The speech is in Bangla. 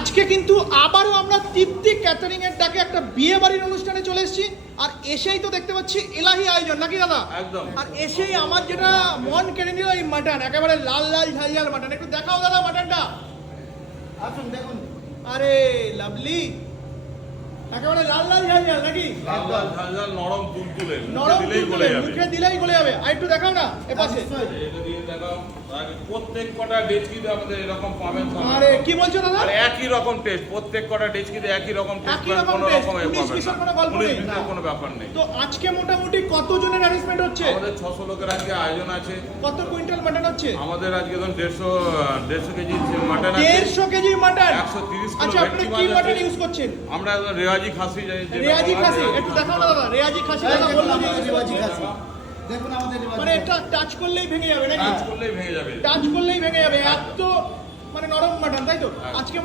আজকে কিন্তু আবারও আমরা তৃপ্তি ক্যাটারিং এর ডাকে একটা বিয়ে বাড়ির অনুষ্ঠানে চলে এসেছি আর এসেই তো দেখতে পাচ্ছি এলাহি আয়োজন নাকি দাদা? একদম। আর এসেই আমার যেটা মন কেড়ে নিল এই মাটন, একেবারে লাল লাল ঝাল ঝাল মাটন। একটু দেখাও দাদা মাটনটা। আসুন দেখুন। আরে লাভলি, একেবারে লাল লাল ঝাল ঝাল নাকি? লাল লাল ঝাল ঝাল নরম তুলতুলে নরম দিলেই গলে যাবে। মুখে দিলেই গলে যাবে। আর একটু দেখাও না এ পাশে। এটা দিয়ে দেখাও। আর প্রত্যেক কটা ডেচকিতে আমাদের এরকম পাবেন সব। আরে কি বলছো দাদা? আর একই রকম টেস্ট, প্রত্যেক কটা ডেচকিতে একই রকম টেস্ট, একই রকম কোনো taste, রকমের 19-20 কোনো গল্প নেই। কোনো ব্যাপার নেই। তো আজকে মোটামুটি কতজনের অ্যারেঞ্জমেন্ট হচ্ছে? আমাদের 600 লোকের আজকে আয়োজন আছে। কত কুইন্টাল মাটন হচ্ছে? আমাদের আজকে ধরুন 150 কেজি মাটন আছে। 150 কেজি মাটন। 130 কিলো আচ্ছা, আপনি ভেটকি কি মাছ মাটন আছে। ইউজ করছেন? আমরা একদম রেওয়াজি খাসি যেটা রেয়াজি বলা হয়, খাসি। রেওয়াজি একটু খাসি। দেখাও না দাদা, রেয়াজি খাসি দাদা দেখুন বললাম। আমাদের রেওয়াজি খাসি। দেখুন আমাদের রেওয়াজি মানে খাসি। এটা টাচ করলেই ভেঙে যাবে নাকি? কাজ করলেই ভেঙে যাবে। টাচ করলেই ভেঙে যাবে, এত মানে নরম মাটন, তাই তো? হ্যাঁ। আজকে